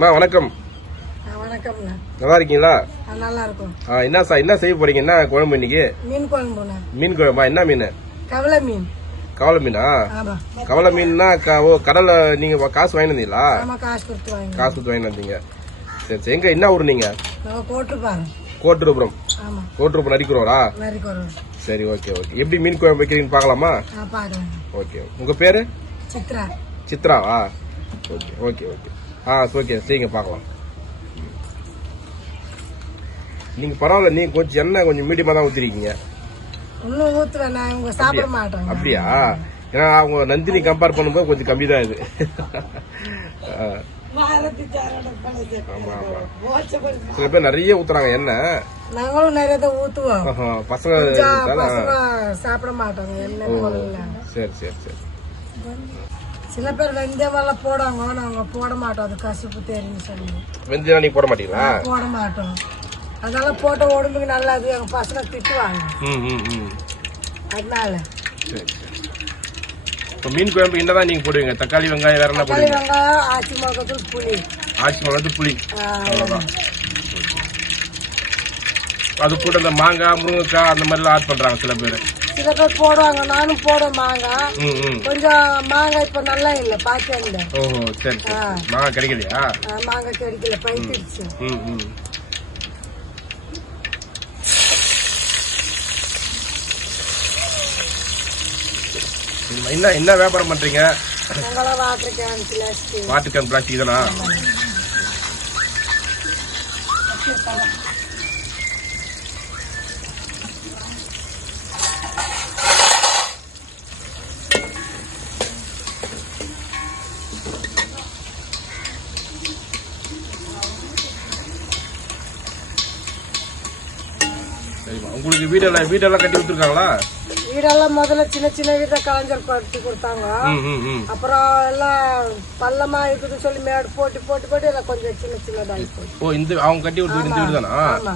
அம்மா வணக்கம். நல்லா இருக்கீங்களா? நல்லா இருக்கும் ஆ, என்ன சா என்ன செய்ய போறீங்க? என்ன குழம்பு இன்னைக்கு? மீன் குழம்புண்ணா. மீன் குழம்பா? என்ன மீன்? கவலை மீன். கவலை மீனா? கவலை மீன்னா ஓ கடல்ல நீங்க காசு வாங்கி வந்தீங்களா? காசு கொடுத்து வாங்க வந்தீங்க. சரி சரி. எங்க என்ன ஊர் நீங்க? கோட்டுருபுரம். கோட்டுருபுரம் நடிக்கிறோரா நரி குறவு சரி ஓகே ஓகே. எப்படி மீன் குழம்பு வைக்கிறீங்கன்னு பார்க்கலாமா? ஓகே. உங்க பேரு? சித்ரா. சித்ராவா? Okay okay okay. ஆ ஓகே செய்யுங்க பார்க்கலாம். நீங்க பரவாயில்ல நீங்க கொஞ்சம் எண்ணெய் கொஞ்சம் மீடியமா தான் நான் இவங்க சாப்பிட மாட்டாங்க அப்படியா? ஏன்னா அவங்க நந்தினி கம்பேர் பண்ணும்போது கொஞ்சம் கம்மி தான் இது சில பேர் நிறைய ஊத்துறாங்க எண்ணெய். நாங்களும் நிறைய தான் ஊத்துவோம். பசங்க சாப்பிட என்ன கொள்ளல சரி சரி சரி. சில பேர் வெந்தயமெல்லாம் போடுவாங்க. நாங்க போட மாட்டோம். அது கசுப்பு தெரியும் சொல்லி வெந்தயம் நீங்க போட மாட்டீங்களா? போட மாட்டோம். அதனால போட்ட உடம்புக்கு நல்லது. எங்க பசங்க திட்டுவாங்க. ம் ம் ம். அதனால. இப்போ மீன் குழம்பு என்னதான் நீங்க போடுவீங்க? தக்காளி வெங்காயம் வேற என்ன போடுவீங்க? வெங்காயம் ஆச்சி மிளகாத்தூள் புளி. ஆச்சி மிளகு புளி. ஆ, அவ்வளவுதான். அது கூட இந்த மாங்காய் முருங்கைக்காய் அந்த மாதிரிலாம் ஆட் பண்றாங்க சில பேர். சில பேர் போடுவாங்க. நானும் போடுவேன் மாங்காய் கொஞ்சம் மாங்காய் இப்ப நல்லா இல்ல பாக்கல ஓஹோ சரி மாங்காய் கிடைக்கலையா மாங்காய் கிடைக்கல ம் என்ன என்ன வியாபாரம் பண்றீங்க? Water can plastic water can plastic தானா சரிம்மா உங்களுக்கு வீடெல்லாம் வீடெல்லாம் கட்டி கொடுத்துருக்காங்களா? வீடெல்லாம் முதல்ல சின்ன சின்ன வீட்டை கலைஞர் படுத்தி கொடுத்தாங்க. அப்புறம் எல்லாம் பள்ளமா இருக்குது சொல்லி மேடு போட்டு போட்டு போட்டு எல்லாம் கொஞ்சம் சின்ன சின்னதாகி போச்சு ஓ இந்த அவங்க கட்டி கொடுத்த வீடு இந்த வீடு தானா?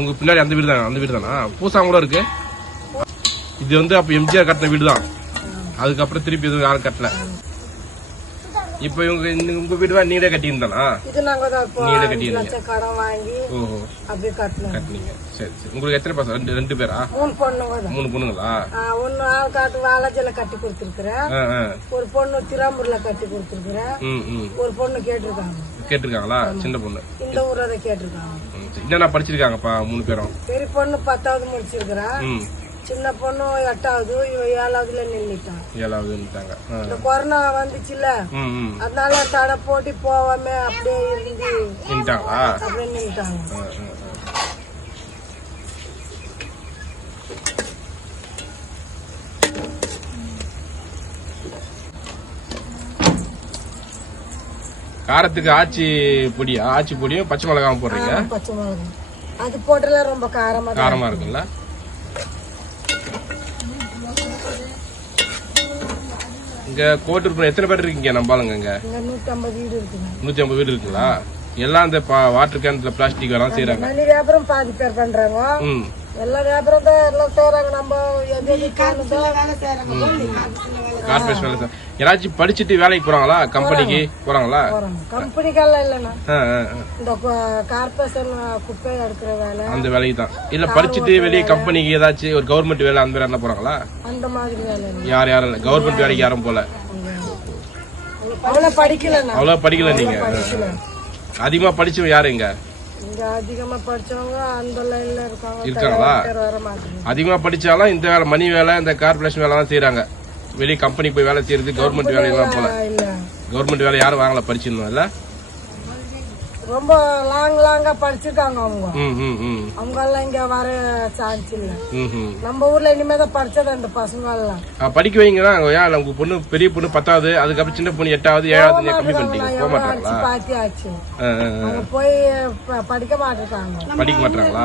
உங்க பின்னாடி அந்த வீடு தானா? அந்த வீடு தானா? பூசா கூட இருக்கு. இது வந்து அப்ப எம்ஜிஆர் கட்டின வீடு தான். அதுக்கப்புறம் திருப்பி எதுவும் யாரும் கட்டல. இப்ப இவங்க உங்க வீடு தான் நீங்களே கட்டியிருந்தானா இது நாங்க தான் இப்போ கட்டியிருந்தீங்க லட்சம் கடன் வாங்கி ஓஹோ. அப்படியே கட்டணும் கட்டினீங்க. சரி சரி. உங்களுக்கு எத்தனை பசங்க? ரெண்டு ரெண்டு பேரா? மூணு பொண்ணுங்க தான். மூணு பொண்ணுங்களா? ஒன்னு ஆள்காட்டு வாலாஜில கட்டி கொடுத்துருக்குறேன். ஒரு பொண்ணு திராம்பூர்ல கட்டி கொடுத்துருக்குறேன். ஒரு பொண்ணு கேட்டிருக்காங்க. கேட்டிருக்காங்களா? சின்ன பொண்ணு. இந்த ஊரை கேட்டிருக்காங்க. என்னென்ன படிச்சிருக்காங்கப்பா மூணு பேரும்? பெரிய பொண்ணு பத்தாவது முடிச்சிருக்கிறேன் ம். சின்ன பொண்ணு எட்டாவது இவ ஏழாவதுல நின்றுட்டான் ஏழாவதுன்னுட்டாங்க ஆ. இந்த கொரோனா வந்துச்சுல அதனால தடை போட்டு போவாம அப்படியே இருந்து நின்ட்டாங்களா? அப்படியே நின்றுட்டாங்க. காரத்துக்கு ஆச்சி பொடியா? ஆச்சி பொடியும் பச்சை மிளகாவும் போடுறீங்க? பச்சை மிளகு அது போட்டுல ரொம்ப காரமா காரமா இருக்குல்ல? இங்க கோட்டூர் எத்தனை பேர் இருக்கீங்க? நம்பாளுங்க இங்க. நூத்தி ஐம்பது வீடு இருக்குங்களா? எல்லாம் இந்த வாட்டர் கேன்ல பிளாஸ்டிக் எல்லாம் செய்யறாங்க வியாபாரம் பாதி பேர் பண்றாங்க. எல்லா வியாபாரம் தான் எல்லாம் செய்யறாங்க நம்ம கார்பரேஷன் வேலை செய்ய- யாராச்சும் படிச்சுட்டு வேலைக்கு போறாங்களா? கம்பெனிக்கு போறாங்களா? போறாங்க. கம்பெனிக்கெல்லாம் இல்லைண்ணா. இந்த கார்பரேஷன் குப்பை எடுக்கிற வேலை. அந்த வேலைக்கு தான். இல்ல படிச்சுட்டு வெளியே கம்பெனிக்கு ஏதாச்சும் ஒரு கவர்மெண்ட் வேலை அந்த மாதிரி என்ன போறாங்களா? அந்த மாதிரி வேலை யார் யாரும் இல்ல. கவர்மெண்ட் வேலைக்கு யாரும் போல. அவ்வளவு படிக்கலண்ணா. அவ்வளவு படிக்கல நீங்க. படிக்கல. அதிகமா படிச்சவங்க யாரு இங்க அதிகமா படிச்சவங்க அந்த லைன்ல இருக்காங்க. இருக்காங்களா? அதிகமா படிச்சாலும் இந்த வேலை மணி வேலை இந்த கார்பரேஷன் வேலை தான் செய்யறாங்க வெளியே கம்பெனிக்கு போய் வேலை செய்யறது கவர்மெண்ட் வேலையெல்லாம் போல. கவர்மெண்ட் வேலை யாரும் வாங்கல படிச்சிருந்தோம் இல்ல ரொம்ப லாங் லாங்கா படிச்சிருக்காங்க அவங்க. ம் ம் ம். அவங்க எல்லாம் இங்க வர சான்ஸ் இல்ல. ம் ம். நம்ம ஊர்ல இனிமேதான் படிச்சது அந்த பசங்க எல்லாம் படிக்க வைங்கன்னா ஏன் உங்க பொண்ணு பெரிய பொண்ணு பத்தாவது அதுக்கப்புறம் சின்ன பொண்ணு எட்டாவது ஏழாவது நீங்க கம்மி பண்ணிட்டீங்க. போக மாட்டாங்களா? பாத்தி ஆச்சு. போய் படிக்க மாட்டிருக்காங்க படிக்க மாட்டாங்களா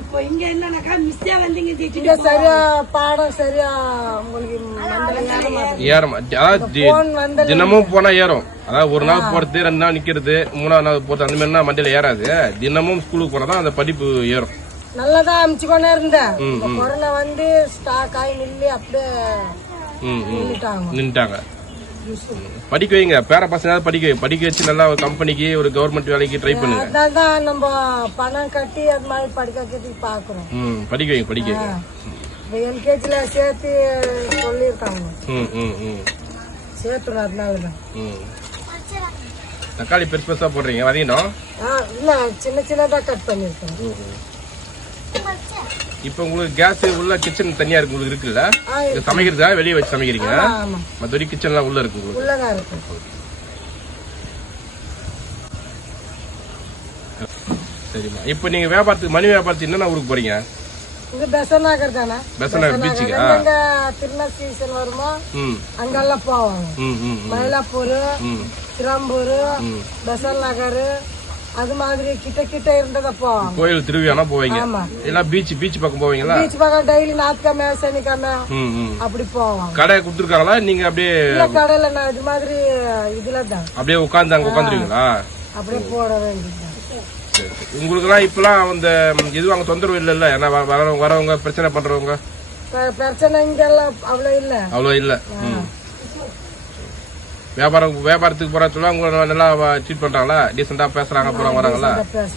இப்போ இங்க என்னன்னாக்கா வந்து இங்க சரியா பாடம் சரியா உங்களுக்கு ஏறும். அதாவது தினமும் போனா ஏறும். அதாவது ஒரு நாள் போறது ரெண்டு நாள் நிக்கிறது மூணாவது நாள் போறது அந்த மாதிரினா மண்டையில ஏறாது. தினமும் ஸ்கூலுக்கு போனா தான் அந்த படிப்பு ஏறும். நல்லதா அமுச்சுக்கொண்டே இருந்தேன் கொரோனா வந்து ஸ்டாக் ஆகி நில்லி அப்படியே நின்ட்டாங்க படிக்க வைங்க. பேர பசங்க படிக்க. படிக்க வச்சு நல்லா ஒரு கம்பெனிக்கு ஒரு கவர்மெண்ட் வேலைக்கு ட்ரை பண்ணுங்க. அதான் தான் நம்ம பணம் கட்டி அது மாதிரி படிக்க வைக்கிறதுக்கு பாக்குறோம் ம் படிக்க வைங்க படிக்க வைங்க. எல்கேஜில சேர்த்து சொல்லியிருக்காங்க. ம் ம் ம். தக்காளி பெருசு பெருசா போடுறீங்க வதங்கணும் ஆ இல்ல சின்ன சின்னதா கட் ம். இப்போ உங்களுக்கு கேஸ் உள்ள கிச்சன் தனியா இருக்கு உங்களுக்கு இருக்குல்ல? இது சமைக்கிறதா வெளியே வச்சு சமைக்கிறீங்க? மற்றபடி கிச்சன்லாம் உள்ள இருக்கு உங்களுக்கு? உள்ளதான் இருக்கு. சரிம்மா. இப்போ நீங்க வியாபாரத்துக்கு மணி வியாபாரத்துக்கு என்னென்ன ஊருக்கு போறீங்க? இங்க பெசன் நகர் தானே? பெசன் நகர் பீச்சுக்கு, ஆ. எங்க திருநா சீசன் வருமோ அங்கெல்லாம் போவாங்க. ம் ம் ம், மயிலாப்பூர் சிரம்பூர் பெசன் நகர் அது மாதிரி கிட்ட கிட்ட இருந்ததை போவாங்க. கோயில் திருவிழா போவீங்க? எல்லாம் பீச் பீச் பக்கம் போவீங்களா? பீச் பக்கம் டெய்லி ஞாயிற்றுக்கிழமை சனிக்கிழமை அப்படி போவாங்க. கடை கொடுத்துருக்காங்களா? நீங்க அப்படியே கடையில நான் இது மாதிரி இதுல தான் அப்படியே உட்காந்து அங்க உட்காந்துருவீங்களா அப்படியே போட சரி உங்களுக்குலாம் இப்பெல்லாம் அந்த எதுவும் அங்க தொந்தரவு இல்லைல்ல? ஏன்னா வரவங்க வரவங்க பிரச்சனை பண்றவங்க? பெ- பிரச்சனை இங்கெல்லாம் அவ்வளவு இல்ல. அவ்வளோ இல்ல. ம். வியாபாரம் வியாபாரத்துக்கு போறதுல உங்களை நல்லா ட்ரீட் பண்றாங்களா? டீசெண்டா பேசுறாங்க போறாங்க வராங்களா? சரி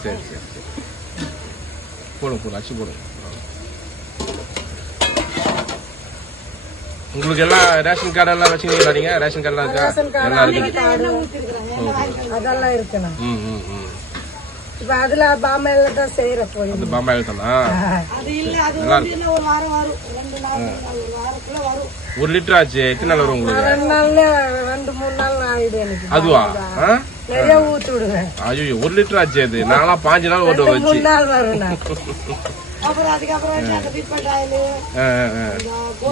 சரி சரி. அச்சு போடுங்க உங்களுக்கு எல்லாம் ரேஷன் கார்டு எல்லாம் வச்சுக்கிறீங்களா ரேஷன் கார்டு இருக்கா? எல்லாம் அதெல்லாம் ம் ம் ம். இப்ப அதுல பாமையில தான் செய்யற போய் அந்த அது இல்ல அது ஒரு வாரம் வரும். ரெண்டு நாள் மூணு நாள், ஒரு வாரக்குள்ள வரும். ஒரு லிட்டர் ஆச்சு. எத்தனை நாள் வரும் உங்களுக்கு? ரெண்டு நாள்ல ரெண்டு மூணு நாள் ஆயிடும் எனக்கு. அதுவா? நிறைய ஊத்து விடுவேன். ஐயோ ஒரு லிட்டர் ஆச்சு அது. நாங்களாம் பாஞ்சு நாள் ஓட்ட வச்சு. மூணு நாள் வரும் நான். அப்புறம் அதுக்கப்புறம்.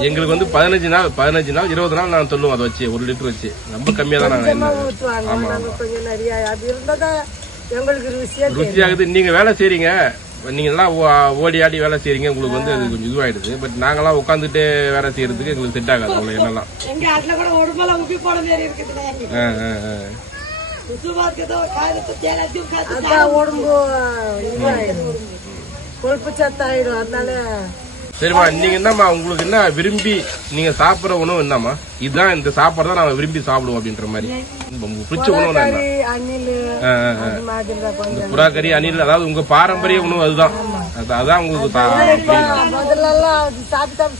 எங்களுக்கு வந்து பதினஞ்சு நாள் பதினஞ்சு நாள் இருபது நாள் நாங்கள் சொல்லுவோம் அதை வச்சு ஒரு லிட்டர் வச்சு. ரொம்ப கம்மியா தான் நாங்க கொஞ்சம் நிறைய அது இருந்ததா எங்களுக்கு ருசியாகுது. நீங்க வேலை செய்றீங்க. நீங்க எல்லாம் ஓ- ஓடி ஆடி வேலை செய்றீங்க. உங்களுக்கு வந்து அது கொஞ்சம் இதுவாயிடுது. பட் நாங்கெல்லாம் உட்காந்துட்டு வேலை செய்யறதுக்கு எங்களுக்கு செட் ஆகாது. அவ்வளோ என்னெல்லாம்? உடம்பு கொழுப்பு சத்தாயிடும். அதனால சரிம்மா நீங்க என்னம்மா உங்களுக்கு என்ன விரும்பி நீங்க சாப்பிடுற உணவு என்னம்மா? இதுதான் இந்த சாப்பாடு தான் நாங்க விரும்பி சாப்பிடுவோம் அப்படின்ற மாதிரி. உங்களுக்கு பிடிச்ச உணவு என்ன? கறி அணில் அதாவது உங்க பாரம்பரிய உணவு அதுதான். அது- அதான் உங்களுக்கு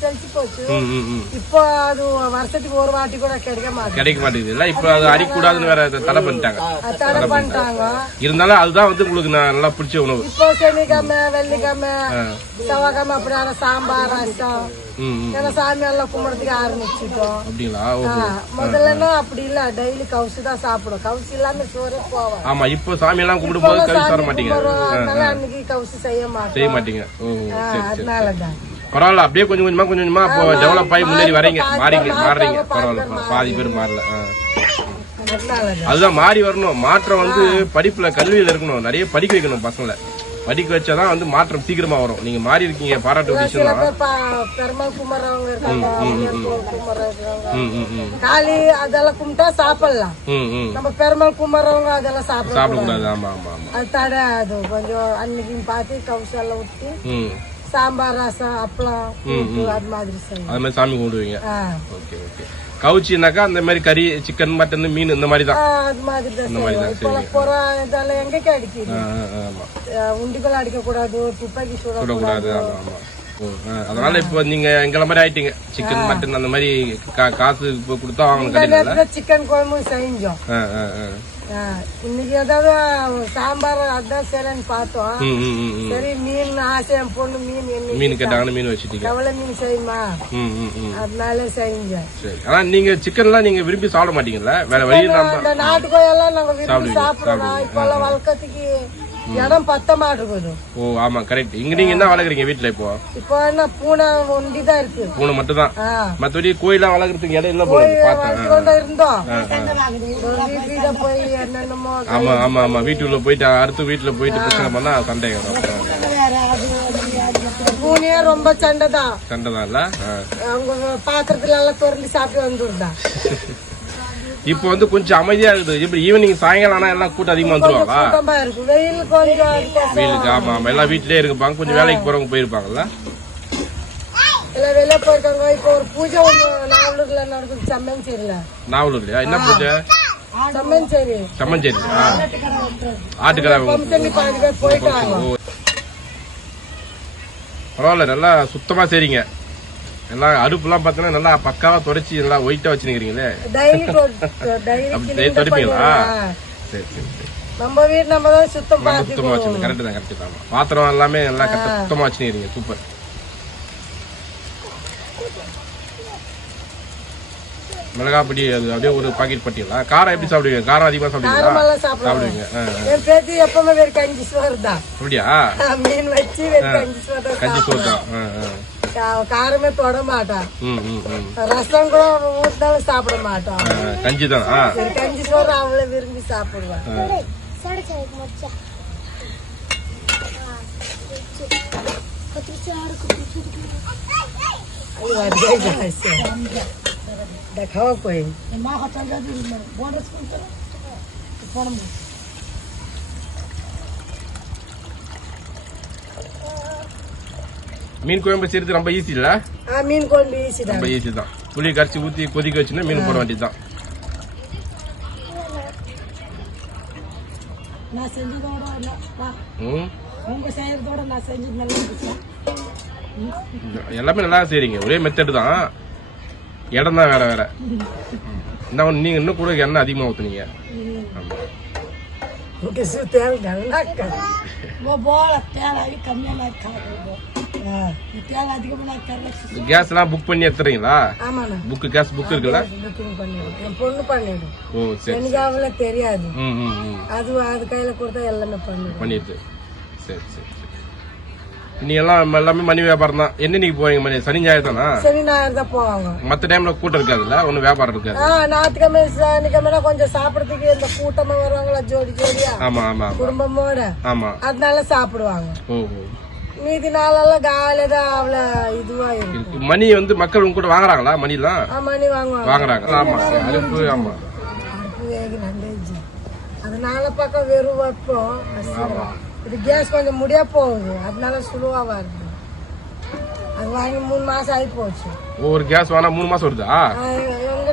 செஞ்சு போச்சு. ம், ம், ம். இப்போ அது வருஷத்துக்கு ஒரு வாட்டி கூட கிடைக்க மாட்டேங்குது. கிடைக்க மாட்டேங்குது. இல்ல இப்ப அது அடிக்கூடாதுன்னு வேற தடை பண்ணிட்டாங்க. தடை பண்ணிட்டாங்க. இருந்தாலும் அதுதான் வந்து உங்களுக்கு நல்லா பிடிச்ச உணவு. இப்போ சனிக்கிழமை வெள்ளிக்கிழமை செவ்வாய்க்கிழமை அப்படியான சாம்பார் ரசம். ஏன்னா சாமி எல்லாம் கும்பிடறதுக்கு ஆரம்பிச்சிட்டோம் அப்படிங்களா? முதல்லன்னா அப்படி இல்ல. டெய்லி கவுசு தான் சாப்பிடும். கவுசு இல்லாம சோறே போவோம் ஆமா இப்போ சாமி எல்லாம் கும்பிடும் போது கவி சார மாட்டீங்க. அன்னைக்கு கவுசு செய்ய மாட்டோம். செய்ய மாட்டீங்க. அதனாலதான். பரவாயில்ல அப்படியே கொஞ்சம் கொஞ்சமா கொஞ்சம் கொஞ்சமா இப்போ டெவலப் ஆகி முன்னேறி வரீங்க. மாறிங்க மாறுறீங்க பரவாயில்ல. பாதி பேர் மாறல அதுதான் மாறி வரணும். மாற்றம் வந்து படிப்புல கல்வியில இருக்கணும். நிறைய படிக்க வைக்கணும் பசங்களை. படிக்க வச்சாதான் வந்து மாற்றம் சீக்கிரமா வரும். நீங்க மாறி இருக்கீங்க பாராட்டு காளி அதெல்லாம் கும்பிட்டா சாப்பிடலாம். நம்ம பெருமாள் கும்பிட்றவங்க அதெல்லாம் சாப்பிட சாப்பிடக்கூடாது. ஆமா ஆமா அது தடை அது கொஞ்சம் அன்னைக்கு பார்த்து கவுசு எல்லாம் ஊற்றி ம். சாம்பார் ரசம் அப்பளம் அது மாதிரி செய்யணும் அது மாதிரி சாமி கும்பிடுவீங்க. Okay okay. கவுச்சினாக்கா அந்த மாதிரி கறி சிக்கன் மட்டன் மீன் இந்த மாதிரி தான். அது மாதிரி தான் புறா இதெல்லாம் எங்க கிடைக்குது உண்டிகள் அடிக்க கூடாது துப்பாக்கி சுட கூடாது ஆமா அதனால இப்போ நீங்க எங்களை மாதிரி ஆயிட்டீங்க. சிக்கன் மட்டன் அந்த மாதிரி காசு கொடுத்தா வாங்கணும் இந்த சிக்கன் குழம்பு செஞ்சோம். இன்னைக்கு ஏதாவது சாம்பார் அதான் செய்யலன்னு பார்த்தோம். சரி மீன் ஆசை என் பொண்ணு மீன் என்ன மீன் கேட்டாங்கன்னு மீன் வச்சுட்டீங்க. கவலை மீன் செய்யுமா. அதனால செஞ்சேன் சரி. ஆனா நீங்க சிக்கன்லாம் நீங்க விரும்பி சாப்பிட மாட்டீங்கல்ல? வேற வழி நாட்டுக்கோயெல்லாம் நாங்க விரும்பி சாப்பிடுறோம். இப்ப எல்லாம் வளர்க்கறதுக்கு இடம் பத்த மாட்டேங்குது ஓ ஆமா கரெக்ட் இங்க நீங்க என்ன வளர்க்குறீங்க வீட்டுல இப்போ? இப்போ என்ன பூனை ஒண்டிதான் இருக்கு. பூனை மட்டும் தான். மத்தபடி கோயிலாம் வளர்க்கறதுக்கு இடம் இல்ல போல. பார்த்தேன். இருந்தோம். வீட்டுல போய் என்னென்னமோ ஆமா ஆமா ஆமா. வீட்டுக்குள்ள போயிட்டு அடுத்து வீட்டுல போயிட்டு பிரச்சனை பண்ணா சண்டை பூனையே ரொம்ப சண்டை தான் சண்டை தான் இல்ல. அவங்க பாத்திரத்துல எல்லாம் திறந்து சாப்பிட்டு வந்துருந்தா இப்போ வந்து கொஞ்சம் அமைதியா இருக்குது இப்ப ஈவினிங் சாயங்காலம் ஆனா எல்லாம் கூட்டம் அதிகமா வந்துருவாங்களா. வெயிலுக்கு ஆமா ஆமா. எல்லாம் வீட்லயே இருப்பாங்க. கொஞ்சம் வேலைக்கு போறவங்க போயிருப்பாங்கல்ல? எல்லாம் வெளியே போயிருக்காங்க இப்போ ஒரு பூஜை? ஒன்று நாவலூர்ல நடக்குது செம்மஞ்சேரியில நாவலூர்லையா என்ன பூஜை செம்மஞ்சேரி. சம்மஞ்சேரி ஆட்டுக்கடை. பரவாயில்ல நல்லா சுத்தமா செய்றீங்க. எல்லாம் அடுப்புலாம் பார்த்தீங்கன்னா நல்லா பக்காவா தொடச்சி நல்லா ஒயிட்டா அப்படி தொடப்பீங்களா? சரி சரி சரி. நம்ம வீடு நம்ம தான் சுத்தம் நல்லா சுத்தமா கரெக்ட் தான் கரெக்ட் தான். பாத்திரம் எல்லாமே நல்லா சுத்தமா வச்சுருக்கிறீங்க சூப்பர் மிளகா பொடி அது அப்படியே ஒரு பாக்கெட் பட்டியலா? காரம் எப்படி சாப்பிடுவீங்க? காரம் அதிகமா சாப்பிடுவாங்க சாப்பிடுவீங்க. ஆ, ஆ. என் பேத்தி எப்பவுமே வெறும் கஞ்சி சோறு தான். அப்படியா? மீன் வச்சு வெறும் கஞ்சி சோறு தான் ಖಾರ ಮೇಲೆ ತೊಡೋ ಮಾಟ ரசம் கூட ஊத்தாலும் சாப்பிட மாட்டோம் கஞ்சி தான் சரி, கஞ்சி சோறு அவ்வளவு விரும்பி சாப்பிடுவேன் દેખાવો કોઈ மீன் குழம்பு செய்யறது ரொம்ப ஈஸி இல்ல? மீன் குழம்பு ஈஸி தான். ரொம்ப ஈஸி தான். புளி கரைச்சி ஊத்தி கொதிக்க வச்சுன்னா மீன் போட வேண்டியது தான் எல்லாமே நல்லா செய்றீங்க. ஒரே மெத்தட் தான். இடம் தான் வேற வேற. என்ன நீங்க இன்னும் கூட எண்ணெய் அதிகமாக ஊத்துனீங்க. கேஸ்லாம் புக் பண்ணி எடுத்துறீங்களா? புக் கேஸ் புக் இருக்குல்ல? பொண்ணு பண்ணிடும். ஓ சரி எனக்கு அவள தெரியாது. அது அது கையில் கொடுத்தா எல்லாமே பண்ணிடும். பண்ணிடுது சரி சரி நீ எல்லாம் எல்லாமே மணி வியாபாரம் தான். என்ன போவீங்க மணி? சனி ஞாயிறு தானா? சனி ஞாயிறு தான் போவாங்க. மற்ற டைம்ல கூட்டம் இருக்காதுல்ல? ஒன்னும் வியாபாரம் இருக்காது. ஞாயிற்றுக்கிழமை சனிக்கிழமை கொஞ்சம் சாப்பிடறதுக்கு இந்த கூட்டமா வருவாங்களா? ஜோடி ஜோடியா? ஆமா ஆமா குடும்பமோட. ஆமா. அதனால சாப்பிடுவாங்க. ஓ மீதி நாளெல்லாம் காலையில தான் அவ்வளோ இதுவா இருக்கும் இருக்கு. மணி வந்து மக்கள் உங்க கூட வாங்குறாங்களா? மணிலாம்? மணி வாங்குவாங்க. வாங்குறாங்க. ஆமா அதனால பக்கம் வெறும் வைப்போம். இது கேஸ் கொஞ்சம் முடியா போகுது. அதனால சுழுவா வருது. அது வாங்கி மூணு மாசம் ஆகி போச்சு. ஒவ்வொரு கேஸ் வாங்கினா மூணு மாசம் வருதா?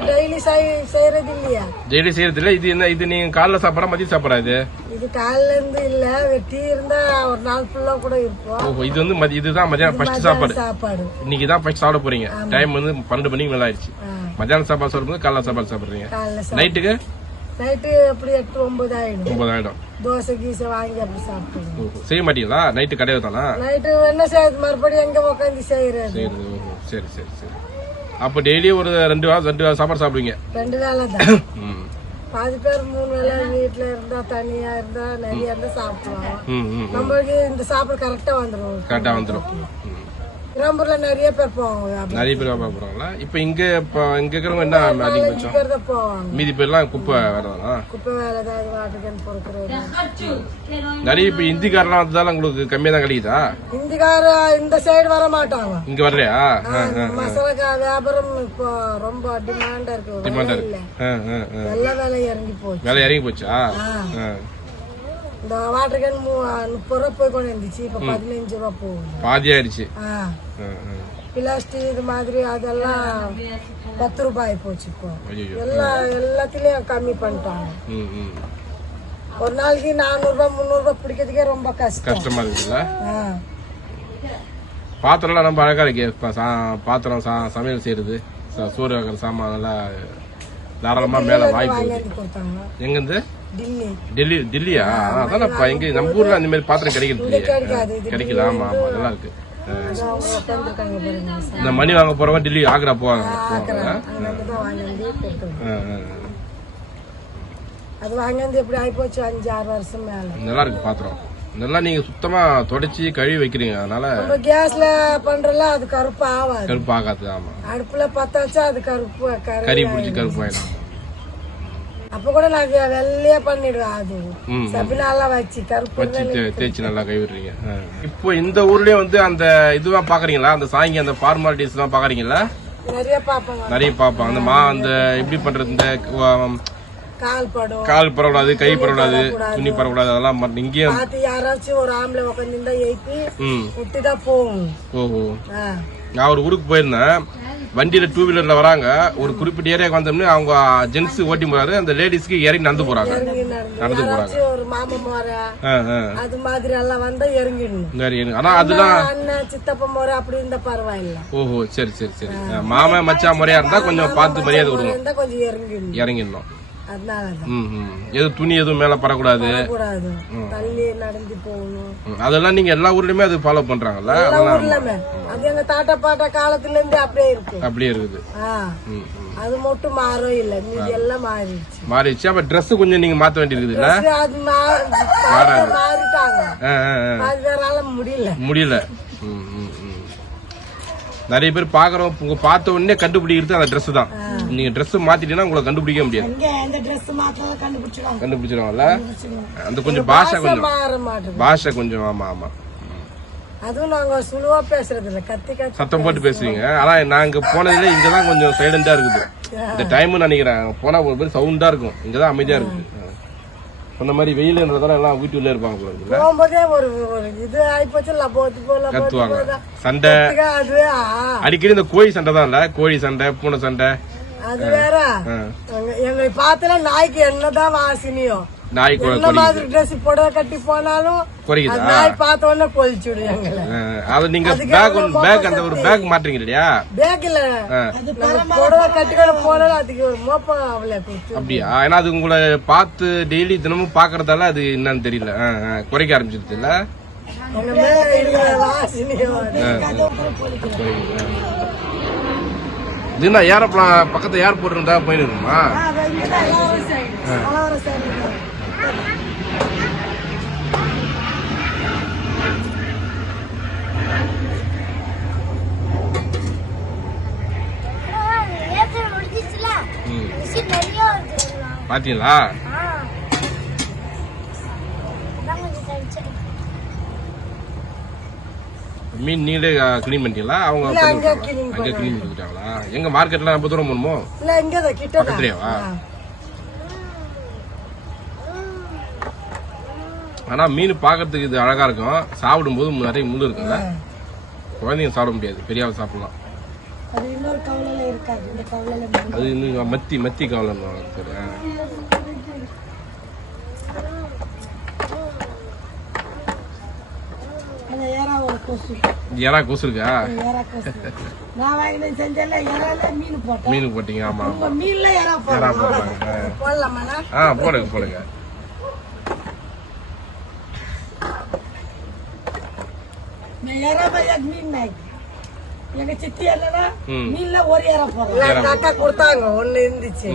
டெய்லி செய்யறது இல்லையா டெய்லி செய்யறது இல்ல இது என்ன இது நீங்க காலைல சாப்பிடா மதியம் சாப்பிடா இது? இது காலையில இருந்து இல்ல வெட்டி இருந்தா ஒரு நாள் ஃபுல்லா கூட இருப்போம். ஓஹோ இது வந்து மதி- இதுதான் மதியானம் ஃபர்ஸ்ட் சாப்பாடு. சாப்பாடு. இன்னைக்கு தான் ஃபர்ஸ்ட் சாப்பிட போறீங்க. டைம் வந்து பன்னெண்டு மணிக்கு மேல ஆயிடுச்சு. மத்தியானம் சாப்பாடு சாப்பிடும்போது காலைல சாப்பாடு சாப்பிடுறீங்க. காலைல சாப்பிடு நைட்டுக்கு நைட்டு எப்படி எட்டு ஒன்பது ஆயிடும் ஒன்பதாயிரம். தோசை கீசை வாங்கி அப்படி சாப்பிடுவோம் ஓஹோ செய்ய மாட்டீங்களா? நைட்டு கடையில் தானா? நைட்டு என்ன செய்யுது மறுபடியும் எங்க உட்காந்து செய்யறது? சரி சரி சரி அப்போ டெய்லி ஒரு ரெண்டு வாரம் ரெண்டு சாப்பாடு சாப்பிடுவீங்க? ரெண்டு வேலை தான். பாதி பேர் மூணு வேலை வீட்டுல இருந்தா தனியா இருந்தா நிறைய இருந்தா சாப்பிடுவாங்க நம்மளுக்கு இந்த சாப்பாடு கரெக்டா வந்துடும் கரெக்டாக வந்துடும் கிராம்பூர்ல நிறைய பேர் போவாங்க. நிறைய பேர் வியாபாரம் போறாங்களா? இப்போ இங்க இப்போ இங்க இருக்கிறவங்க என்ன அதிகபட்சம் போவாங்க. மீதி பேர்லாம் குப்பை வேறதானா குப்பை வேலை தான் இது வாட்டுக்கன்னு பொறுக்கிறது நிறைய இப்போ இந்திக்காரெல்லாம் வந்ததால உங்களுக்கு கம்மியாக தான் கிடைக்குதா? இந்திக்கார இந்த சைடு வர மாட்டாங்க. இங்க வரலையா. மசாலா வியாபாரம் இப்போ ரொம்ப டிமாண்டா இருக்கு. டிமாண்டா இருக்கு. எல்லா வேலை இறங்கி போச்சு. வேலை இறங்கி போச்சா. இந்த வாட்டர் கேன் முப்பது ரூபா போய் கொண்டு இருந்துச்சு இப்ப பதினஞ்சு ரூபா போகுது. பாதி ஆயிடுச்சு. பிளாஸ்டிக் இது மாதிரி அதெல்லாம் பத்து ரூபாய் போச்சு இப்போ. எல்லா எல்லாத்துலயும் கம்மி பண்ணிட்டாங்க. ஒரு நாளைக்கு நானூறு ரூபாய் முந்நூறு ரூபாய் பிடிக்கிறதுக்கே ரொம்ப கஷ்டம். கஷ்டமா இருக்குல்ல. பாத்திரம்லாம் ரொம்ப அழகா இருக்கு. இப்ப சா- பாத்திரம் சா- சமையல் செய்யறது ச- சோறு வைக்கிற சாமான் எல்லாம் தாராளமா மேல வாய் போகுது வாங்கி கொடுத்தாங்க. எங்கிருந்து? டில்லி டெல்லி டெல்லியா அதான் எங்க நம்ம ஊர்ல அந்த மாதிரி பாத்திரம் கிடைக்கிறது கிடைக்குது ஆமா ஆமா நல்லா இருக்கு. இந்த மணி வாங்க போறவங்க டெல்லி ஆக்ரா போவாங்க. அது வாங்கி எப்படி ஆகி போச்சு அஞ்சு ஆறு வருஷம் மேல. நல்லா இருக்கு பாத்திரம். நல்லா நீங்க சுத்தமா தொடச்சி கழுவி வைக்கிறீங்க. அதனால கேஸ்ல பண்றல அது கருப்பு ஆகாது கருப்பு ஆகாது ஆமா. அடுப்புல பத்தாச்சா அது கருப்பு கறி பிடிச்சி கருப்பு ஆயிடும் அப்ப கூட நான் வெள்ளையா பண்ணிடுவேன் அது. ம். சபினாலாம் வச்சு கருப்பு வச்சு தே- தேய்ச்சி நல்லா கைவிடுறீங்க. இப்போ இந்த ஊர்லயே வந்து அந்த இதுவா பாக்குறீங்களா? அந்த சாங்கி அந்த ஃபார்மாலிட்டிஸ் எல்லாம் பாக்குறீங்களா? நிறைய பாப்பாங்க நிறைய பாப்பாங்க அந்த மா அந்த எப்படி பண்றது? இந்த கால் பரவக்கூடாது கை பரவக்கூடாது துணி பரவக்கூடாது அதெல்லாம் பார்த்து யாராச்சும் ஒரு ஆம்பளை உட்காந்துருந்தா எழுப்பி விட்டுதான் போகும். ஓஹோ. நான் ஒரு ஊருக்கு போயிருந்தேன். வண்டியில டூ வீலர்ல வராங்க. ஒரு குறிப்பிட்ட ஏரியாவுக்கு வந்தோம்னு அவங்க ஜென்ஸ் ஓட்டி போறாரு. அந்த லேடிஸ்க்கு இறங்கி நடந்து போறாங்க. நடந்து போறாங்க. ஒரு மாமா முறை ஆ, ஆ. அது மாதிரி எல்லாம் வந்தா இறங்கிடணும். ஆனா அதெல்லாம் அண்ணன் சித்தப்பா முறை அப்படி இருந்தா பரவாயில்ல. ஓஹோ சரி சரி சரி. மாமன் மச்சான் முறையா இருந்தா கொஞ்சம் பார்த்து மரியாதை கொடுங்க. இருந்தா கொஞ்சம் இறங்கிடணும். இறங்கிடணும். எதுவும் துணி எதுவும் மேல படக்கூடாது? கூடாது தள்ளி நடந்து போகணும். ம், அதெல்லாம் நீங்க எல்லா ஊர்லயுமே அது ஃபாலோ பண்றாங்கல்ல? அது எங்க தாத்தா பாட்டா காலத்துல இருந்தே அப்படியே இருக்கு. அப்படியே இருக்குது. அது மட்டும் மாறும் இல்ல. மீதி எல்லாம் மாறிடுச்சு. மாறிடுச்சு. அப்ப Dress கொஞ்சம் நீங்க மாத்த அது மாறிட்டாங்க. ஆ, ஆ. அது வேறால முடியல. முடியல. நிறைய பேர் பாக்குறோம் உங்க பார்த்த உடனே கண்டுபிடிக்கிறது அந்த Dress தான். நீங்க Dress மாத்திட்டீங்கன்னா உங்களை கண்டுபிடிக்க முடியாது. ட்ரெஸ் கண்டுபிடிச்சிருவாங்கல்ல? அந்த கொஞ்சம் பாஷை கொஞ்சம். பாஷை கொஞ்சம் ஆமா ஆமா. அதுவும் நாங்க சுழுவா பேசுறது இல்ல கத்தி கத்தி சத்தம் போட்டு பேசுவீங்க. ஆனா நாங்க போனதுல இங்கதான் கொஞ்சம் சைலண்டா இருக்குது. இந்த டைம் நினைக்கிறேன். போனா ஒரு பேர் சவுண்டா இருக்கும். இங்கதான் அமைதியா இருக்கு சொன்ன மாதிரி வெயில்ன்றதால எல்லாம் வீட்டுக்குள்ளே இருப்பாங்க போல போகும்போதே ஒரு ஒரு இது ஆயிப்போச்சு கத்துவாங்க. சண்டை. அடிக்கடி இந்த கோழி சண்டை தான் இல்ல? கோழி சண்டை பூனை சண்டை. அது வேற. எங்களை பார்த்தல நாய்க்கு என்னதான் வாசினியோ. நாய் மாதிரி ட்ரெஸ் புடவை கட்டி போனாலும் குறைக்குதா நாய் பார்த்த உடனே ஆ, அது நீங்க பேக் பேக் அந்த ஒரு பேக் மாட்டுறீங்க இல்லையா ஆ, நம்ம புடவை கட்டிக்கொண்டு போனாலும் அதுக்கு ஒரு மோப்பம் அவளை அப்படியா? ஏன்னா அது உங்களை பார்த்து டெய்லி தினமும் பாக்குறதால அது என்னன்னு தெரியல. ஆ, ஆ, குறைக்க ஆரம்பிச்சிருது இல்ல? இதுனா ஏரோப்ளான் பக்கத்துல ஏர்போர்ட் இருந்தா போயின்னு இருக்குமா ஏப்ரல் முடிஞ்சிச்சுல ம். மிஷின் நிறைய வருது பாத்தீங்களா மீன் நீங்களே கிளீன் பண்ணிட்டீங்களா? அவங்க அங்க கிளீன் பண்ணிட்டாங்களா எங்க மார்க்கெட்ல ரொம்ப தூரம் போகணுமோ? இல்ல பக்கத்துலயேவா? ஆனா மீன் பாக்குறதுக்கு இது அழகா இருக்கும். சாப்பிடும்போது நிறைய முள்ளு இருக்குல்ல குழந்தைங்க சாப்பிட முடியாது. பெரியாவை சாப்பிடலாம். அது இன்னொரு கவலையில இருக்காது. இந்த கவலையில அது இன்னும் மத்தி மத்தி அந்த ஏறாவோட கொசு. இருக்கா? நான் வாங்கிட்டு செஞ்சல ஏறால மீன் போட்டேன். மீன் போட்டீங்க ஆமா ஆமா. மீன்ல போடுறாங்க. போடலாமாண்ணா? ஆ போடுங்க போடுங்க. ஏறாம எங்க மீன் நாய்க்கு எங்க சித்தி என்னன்னா. மீன்ல ஒரு ஏறா எங்க அக்கா கொடுத்தாங்க ஒண்ணு இருந்துச்சு.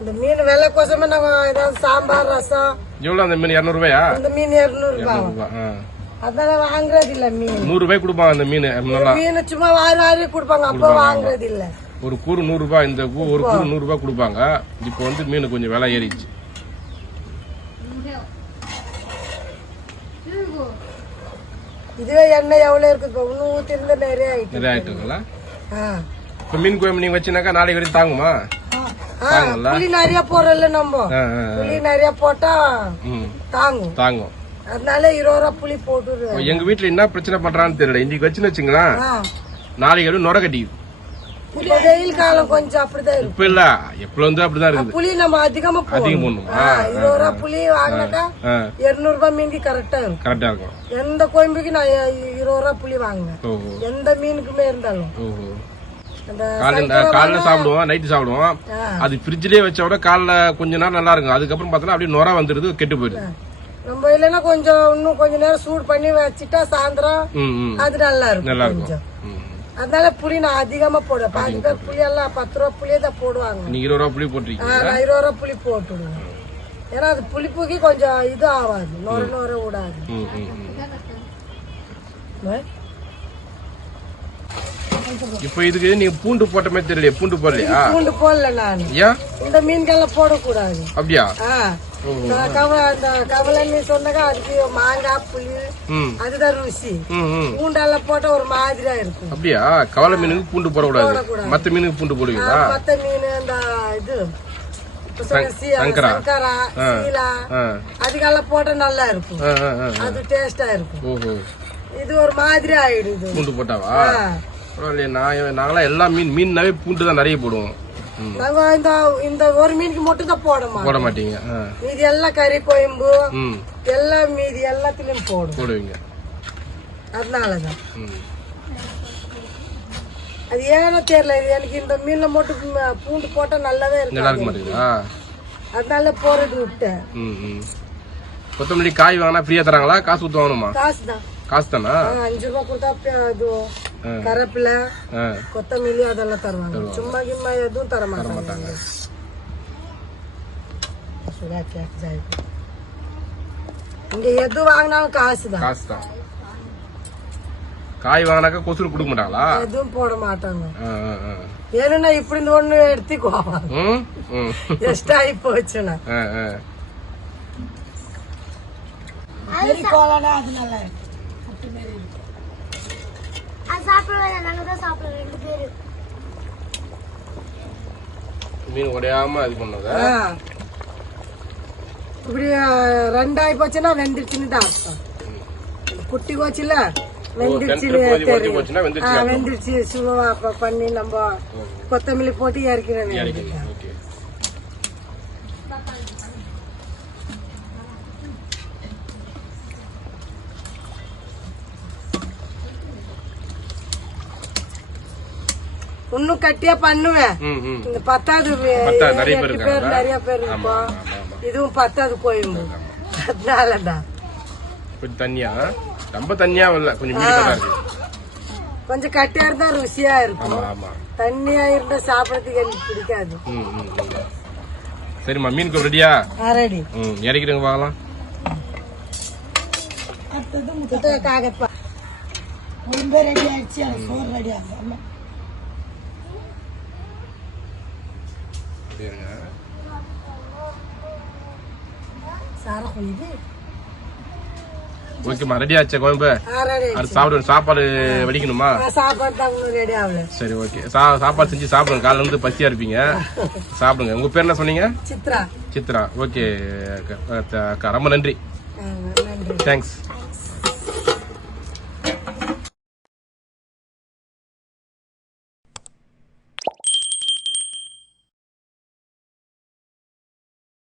இந்த மீன் விலை கோசமே நாங்க ஏதாவது சாம்பார் ரசம். எவ்வளவு அந்த மீன்? இருநூறு ரூபாயா இந்த மீன் இருநூறு ரூபாய். அதனால வாங்குறது இல்ல மீன். நூறு ரூபாய் கொடுப்பாங்க அந்த மீன் மீன் சும்மா வாரி வாரி கொடுப்பாங்க அப்ப வாங்குறது இல்ல ஒரு கூறு நூறு ரூபாய் இந்த ஒரு கூறு நூறு ரூபாய் கொடுப்பாங்க. இப்போ வந்து மீன் கொஞ்சம் விலை ஏறிச்சு இதுவே எண்ணெய் எவ்வளவு இருக்குது இன்னும் ஊத்தி இருந்தா நிறைய ஆயிட்டு நிறைய ஆயிட்டு இருக்குல்ல? ஆ. இப்போ மீன் குழம்பு நீங்க வச்சுனாக்கா நாளைக்கு வரைக்கும் தாங்குமா? புளி நிறைய போடுறல நம்ம. புளி நிறைய போட்டா தாங்கும். தாங்கும். அதனால இருபது ரூபா புளி போட்டுருவேன் எங்க வீட்டுல என்ன பிரச்சனை பண்றான்னு தெரியல. இன்னைக்கு வச்சுன்னு வச்சுங்களேன். நாளைக்கு நுர கட்டிக்குது. இப்ப வெயில் காலம் கொஞ்சம் அப்படிதான் இருக்கும் இப்ப இல்ல. எப்பல வந்து அப்படிதான் இருக்குது. புளி நம்ம அதிகமா அதிகம் போடணும். இருபது ரூபா புளி வாங்கினாக்கா இருநூறு ரூபாய் மீந்தி கரெக்டா இருக்கும். கரெக்டா இருக்கும். எந்த கோயம்புக்கு நான் இருபது ரூபா புளி வாங்குவேன் எந்த மீனுக்குமே இருந்தாலும். காலைல சாப்பிடுவோம் நைட்டு சாப்பிடுவோம். அது ஃப்ரிட்ஜ்லயே வச்ச விட காலைல கொஞ்ச நேரம் நல்லா இருக்கும். அதுக்கப்புறம் பார்த்தா அப்படியே நுர வந்துருது கெட்டு போயிடுது. நம்ம இல்லைன்னா கொஞ்சம் இன்னும் கொஞ்ச நேரம் சூடு பண்ணி வச்சுட்டா சாயந்தரம் அது நல்லா இருக்கும் நல்லா இருக்கும். அதனால புளி நான் அதிகமா போடுவேன். பாதி பேர் புளி எல்லாம் பத்து ரூபா புளியே தான் போடுவாங்க. நீங்க இருபது ரூபா புளி போட்டிருக்கீங்க நான் இருபது ரூபா புளி போட்டுடுவேன். ஏன்னா அது புளிப்புக்கு கொஞ்சம் இது ஆகாது. நொர நொர விடாது. இப்போ இதுக்கு நீங்க பூண்டு போட்ட மாதிரி தெரியலையே பூண்டு போடலையா? பூண்டு போடல நான். இந்த மீன்கள்லாம் போடக்கூடாது. அப்படியா? ஆ. இந்த கவ அந்த கவலை மீன் சொன்னாக்கா அதுக்கு மாங்காய் புளி அதுதான் ருசி பூண்டெல்லாம் போட்டா ஒரு மாதிரியா இருக்கும் அப்படியா கவலை மீனுக்கு பூண்டு போடக்கூடாது. மத்த மீனுக்கு பூண்டு போடுவீங்களா மத்த மீன் இந்த இது அதுக்கெல்லாம் போட்டா நல்லா இருக்கும். அது டேஸ்டா இருக்கும் இது ஒரு மாதிரி ஆயிடுது பூண்டு போட்டாவா. பரவாயில்லையே நான் நாங்களாம் எல்லா மீன் மீன்னாவே பூண்டு தான் நிறைய போடுவோம். நாங்க இந்த இந்த ஒரு மீனுக்கு மட்டும் தான் போட மாட்டீங்க. மீதி எல்லாம் கறி கோயம்பு எல்லாம் மீதி எல்லாத்துலயும் போடும் போடுவீங்க. அதனாலதான். அது ஏனோ தெரியல இது எனக்கு இந்த மீன்ல மட்டும் பூண்டு போட்டா நல்லாவே நல்லா இருக்க அதனால போறது விட்டேன். கொத்தமல்லி காய் வாங்கினா ஃப்ரீயா தராங்களா? காசு கொடுத்து வாங்கணுமா? காசு தான் காசு தானா அஞ்சு ரூபா கொடுத்தா. கரப்பில கொத்தமல்லி அதெல்லாம் தருவாங்க. சும்மா கிம்மா எதுவும் தர மாட்டாங்க. இங்க எது வாங்கினாலும் காசு தான் காசு தான் காய் வாங்கினாக்கா கொசுறு கொடுக்க மாட்டாங்களா எதுவும் போட மாட்டாங்க. ஏன்னா இப்படி இந்த ஒண்ணு எடுத்துக்கோ எஸ்ட் ஆகி கோலானா அது நல்லா இருக்கும். அது சாப்பிடுவாங்க நாங்க தான் சாப்பிடுவோம் ரெண்டு பேரு. மீன் உடையாம இது பண்ணத. இப்படி ரெண்டாயி போச்சுன்னா வெந்துருச்சுன்னு தான் குட்டி போச்சுல வெந்துருச்சு வெந்துருச்சு பண்ணி நம்ம கொத்தமல்லி போட்டு இறக்கிட இன்னும் கட்டியா பண்ணுவேன். இந்த பத்தாவது பேர். நிறைய பேர் ஆமா. இதுவும் பத்தாவது கோயம்பு அதனாலதான். கொஞ்சம் தண்ணியா? ரொம்ப தண்ணியா இல்ல கொஞ்சம் கொஞ்சம் கட்டியா இருந்தா ருசியா இருக்கும். தண்ணியா இருந்தா சாப்பிடறதுக்கு எனக்கு பிடிக்காது. சரிம்மா மீனுக்கு ரெடியா? ரெடி. ம் இறக்கிடுங்க பார்க்கலாம் அடுத்தது முட்டை காகப்பா குழம்பே ரெடி ஆயிடுச்சு சோறு ரெடி ஆகும் இது ஓகேம்மா ரெடி ஆச்சா குழம்பு? ரெடி அது சாப்பிடு சாப்பாடு வடிக்கணுமா? சரி ஓகே சா சாப்பாடு செஞ்சு சாப்பிடுங்க. காலைல இருந்து பசியா இருப்பீங்க. சாப்பிடுங்க. உங்க பேர் என்ன சொன்னீங்க? சித்ரா. சித்ரா. ஓகே அக்கா ரொம்ப நன்றி. தேங்க்ஸ்